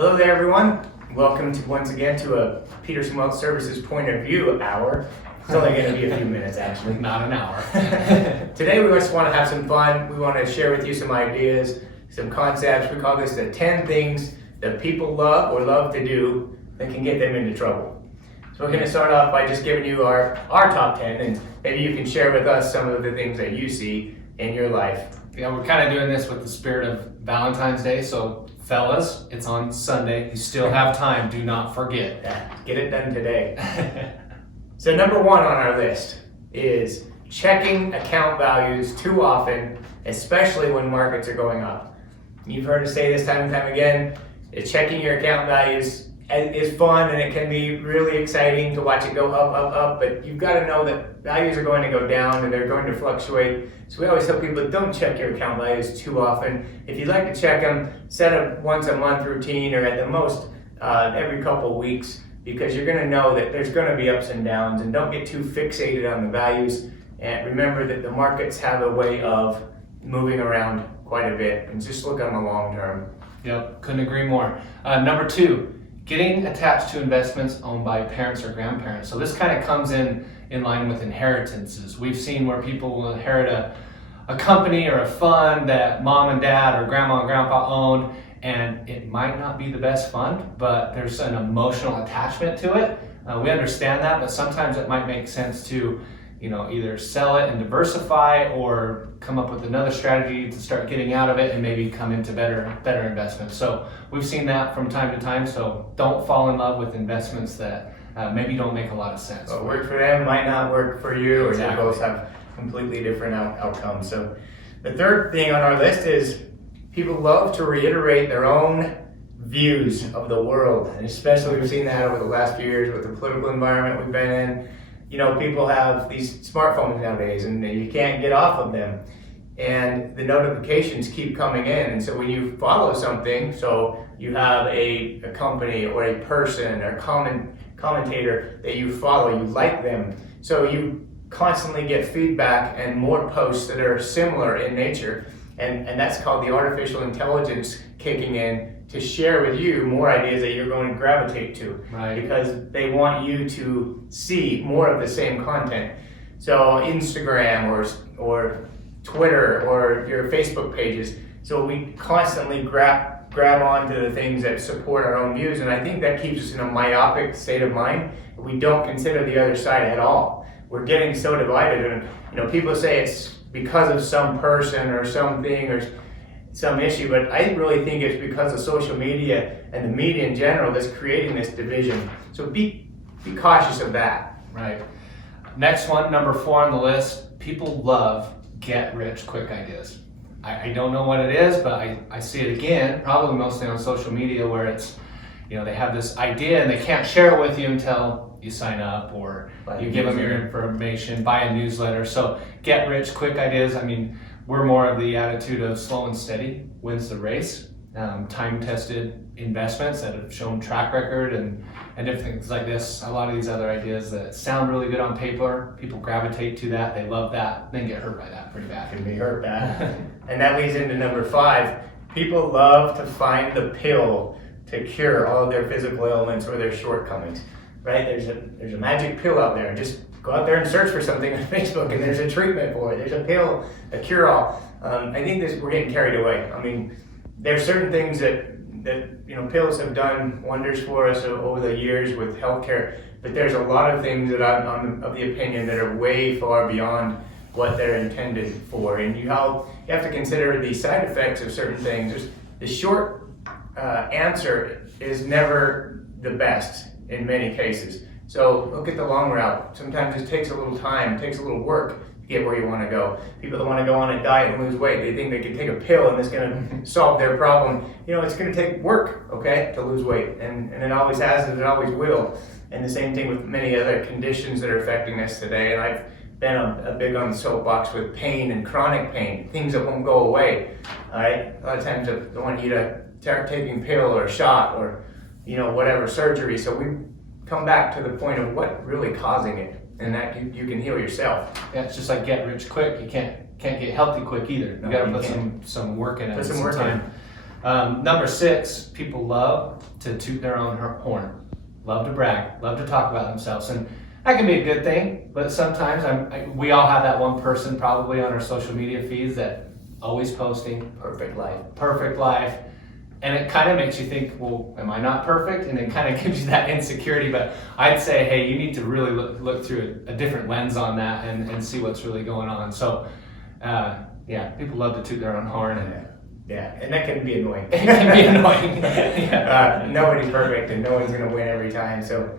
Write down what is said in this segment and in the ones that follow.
Hello there, everyone. Welcome once again to a Peterson Wealth Services Point of View hour. It's only going to be a few minutes, actually. Not an hour. Today, we just want to have some fun. We want to share with you some ideas, some concepts. We call this the 10 things that people love or love to do that can get them into trouble. So we're going to start off by just giving you our top 10, and maybe you can share with us some of the things that you see in your life. Yeah, we're kind of doing this with the spirit of Valentine's Day, so fellas, it's on Sunday. You still have time. Do not forget. Yeah, get it done today. So number one on our list is checking account values too often, especially when markets are going up. You've heard us say this time and time again, checking your account values is fun and it can be really exciting to watch it go up, but you've got to know that values are going to go down and they're going to fluctuate. So we always tell people, don't check your account values too often. If you'd like to check them, set a once a month routine or at the most every couple weeks, because you're going to know that there's going to be ups and downs, and don't get too fixated on the values. And remember that the markets have a way of moving around quite a bit, and just look on the long term. Yep, couldn't agree more. Number two, getting attached to investments owned by parents or grandparents. So this kind of comes in line with inheritances. We've seen where people will inherit a company or a fund that mom and dad or grandma and grandpa owned, and it might not be the best fund, but there's an emotional attachment to it. We understand that, but sometimes it might make sense to either sell it and diversify or come up with another strategy to start getting out of it and maybe come into better investments. So we've seen that from time to time, so don't fall in love with investments that maybe don't make a lot of sense. What worked for them might not work for you, Exactly. or you both have completely different outcomes. So the third thing on our list is people love to reiterate their own views of the world, and especially we've seen that over the last few years with the political environment we've been in. People have these smartphones nowadays and you can't get off of them, and the notifications keep coming in. And so when you follow something, so you have a company or a person or commentator that you follow, you like them, so you constantly get feedback and more posts that are similar in nature, and that's called the artificial intelligence kicking in to share with you more ideas that you're going to gravitate to, Right. because they want you to see more of the same content. So Instagram or Twitter or your Facebook pages. So we constantly grab onto the things that support our own views, and I think that keeps us in a myopic state of mind. We don't consider the other side at all. We're getting so divided, and people say it's because of some person or something or some issue, but I really think it's because of social media and the media in general that's creating this division. So be cautious of that. Right. Next one, number 4 on the list, people love get-rich-quick ideas. I don't know what it is, but I see it again, probably mostly on social media, where it's, they have this idea and they can't share it with you until you sign up or you give them your information, buy a newsletter. So get-rich-quick ideas, we're more of the attitude of slow and steady wins the race. Time-tested investments that have shown track record and different things like this. A lot of these other ideas that sound really good on paper, people gravitate to that, they love that, then get hurt by that pretty bad. Can be hurt bad. And that leads into number 5. People love to find the pill to cure all of their physical ailments or their shortcomings. Right? There's a magic pill out there. Just go out there and search for something on Facebook, and there's a treatment for it. There's a pill, a cure-all. I think we're getting carried away. There's certain things that pills have done wonders for us over the years with healthcare, but there's a lot of things that I'm of the opinion that are way far beyond what they're intended for, and you have to consider the side effects of certain things. The short answer is never the best in many cases. So look at the long route. Sometimes it takes a little time, it takes a little work to get where you want to go. People that want to go on a diet and lose weight, they think they can take a pill and it's going to solve their problem. It's going to take work, to lose weight, and it always has and it always will. And the same thing with many other conditions that are affecting us today. And I've been a big on the soapbox with pain and chronic pain, things that won't go away. All right, a lot of times they want you to start taking pill or shot or whatever surgery. So we come back to the point of what really causing it, and that you can heal yourself. Yeah, it's just like get rich quick. You can't get healthy quick either. You got to put some work in it. Put some work in. Number 6, people love to toot their own horn, love to brag, love to talk about themselves. And that can be a good thing, but sometimes we all have that one person probably on our social media feeds that always posting perfect life. And it kind of makes you think, well, am I not perfect? And it kind of gives you that insecurity. But I'd say, hey, you need to really look through a different lens on that and see what's really going on. So, people love to toot their own horn. And that can be annoying. It can be annoying. Nobody's perfect and no one's going to win every time. So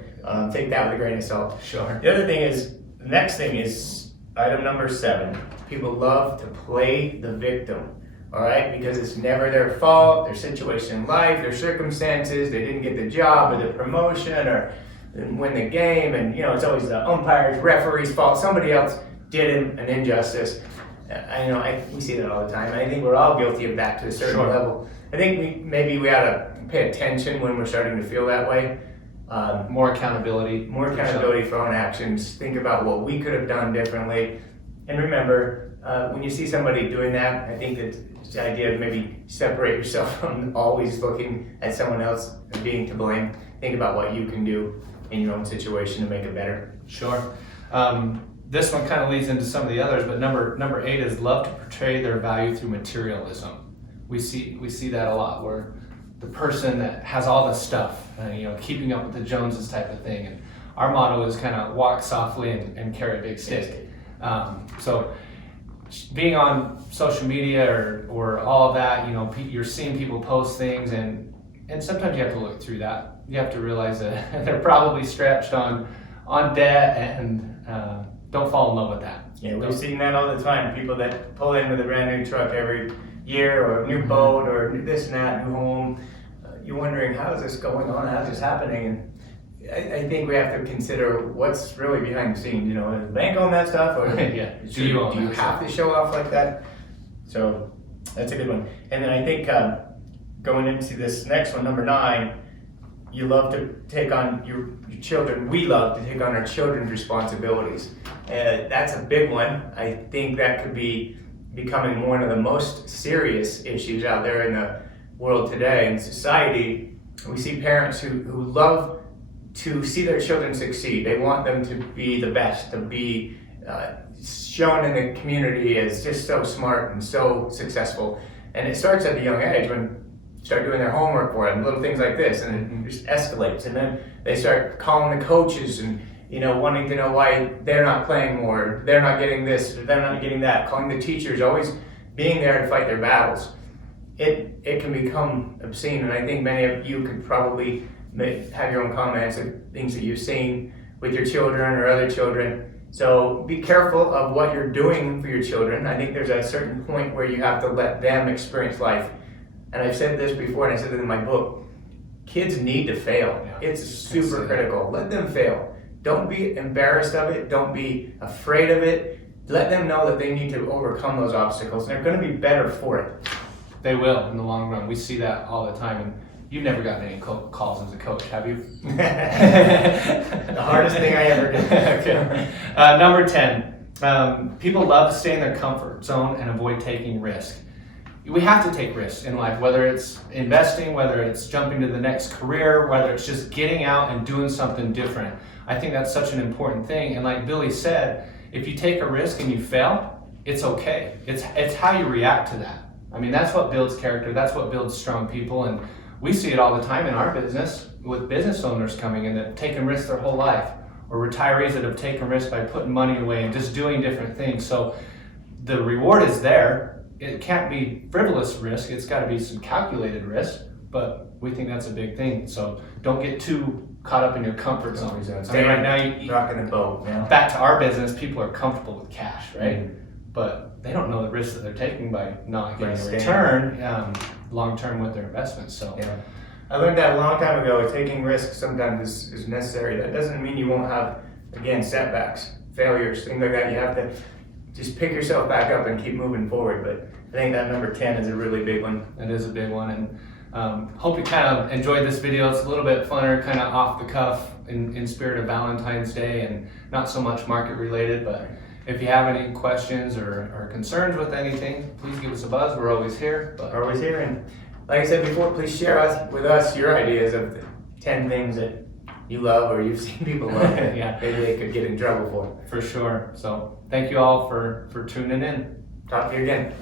take that with a grain of salt. Sure. The next thing is item number 7. People love to play the victim. All right, because it's never their fault, their situation in life, their circumstances, they didn't get the job or the promotion or win the game, and it's always the umpire's, referee's fault. Somebody else did an injustice. We see that all the time. I think we're all guilty of that to a certain level. I think maybe we ought to pay attention when we're starting to feel that way. More accountability for own actions. Think about what we could have done differently, and remember, when you see somebody doing that, I think that it's the idea of maybe separate yourself from always looking at someone else and being to blame. Think about what you can do in your own situation to make it better. Sure. This one kind of leads into some of the others, but number 8 is love to portray their value through materialism. We see that a lot, where the person that has all the stuff, keeping up with the Joneses type of thing. And our motto is kind of walk softly and carry a big stick. So being on social media or all of that, you're seeing people post things, and sometimes you have to look through that. You have to realize that they're probably stretched on debt, and don't fall in love with that. Yeah, we're seeing that all the time. People that pull in with a brand new truck every year, or a new boat, or this and that, new home. You're wondering, how is this going on? How's this happening? And I think we have to consider what's really behind the scenes. Does the bank own that stuff, or do you have to show off like that? So that's a good one. And then I think going into this next one, number 9, you love to take on your children. We love to take on our children's responsibilities. That's a big one. I think that could be becoming one of the most serious issues out there in the world today. In society, we see parents who love to see their children succeed. They want them to be the best, to be shown in the community as just so smart and so successful. And it starts at a young age when you start doing their homework for them, little things like this, and it just escalates. And then they start calling the coaches and wanting to know why they're not playing more, they're not getting this, or they're not getting that, calling the teachers, always being there to fight their battles. It can become obscene, and I think many of you could probably have your own comments of things that you've seen with your children or other children. So be careful of what you're doing for your children. I think there's a certain point where you have to let them experience life. And I've said this before, and I said it in my book, kids need to fail. It's super critical. Let them fail. Don't be embarrassed of it. Don't be afraid of it. Let them know that they need to overcome those obstacles. They're going to be better for it. They will in the long run. We see that all the time. And you've never gotten any calls as a coach, have you? The hardest thing I ever did. Okay. Number 10, people love to stay in their comfort zone and avoid taking risk. We have to take risks in life, whether it's investing, whether it's jumping to the next career, whether it's just getting out and doing something different. I think that's such an important thing. And like Billy said, if you take a risk and you fail, it's okay. It's how you react to that. I mean, that's what builds character. That's what builds strong people. And we see it all the time in our business with business owners coming in that have taken risks their whole life, or retirees that have taken risks by putting money away and just doing different things. So the reward is there. It can't be frivolous risk. It's got to be some calculated risk, but we think that's a big thing. So don't get too caught up in your comfort zone. I mean, right now, you rocking the boat. Yeah. Back to our business, people are comfortable with cash, right? Mm-hmm. But they don't know the risks that they're taking by not getting a return long term with their investments. So yeah. I learned that a long time ago. Taking risks sometimes is necessary. That doesn't mean you won't have, again, setbacks, failures, things like that. You have to just pick yourself back up and keep moving forward. But I think that number 10 is a really big one. It is a big one. And hope you kind of enjoyed this video. It's a little bit funner, kind of off the cuff in spirit of Valentine's Day, and not so much market related. But if you have any questions or concerns with anything, please give us a buzz. We're always here. Always here. And like I said before, please share with us your ideas of the 10 things that you love or you've seen people love. Yeah. Maybe they could get in trouble for. For sure. So thank you all for tuning in. Talk to you again.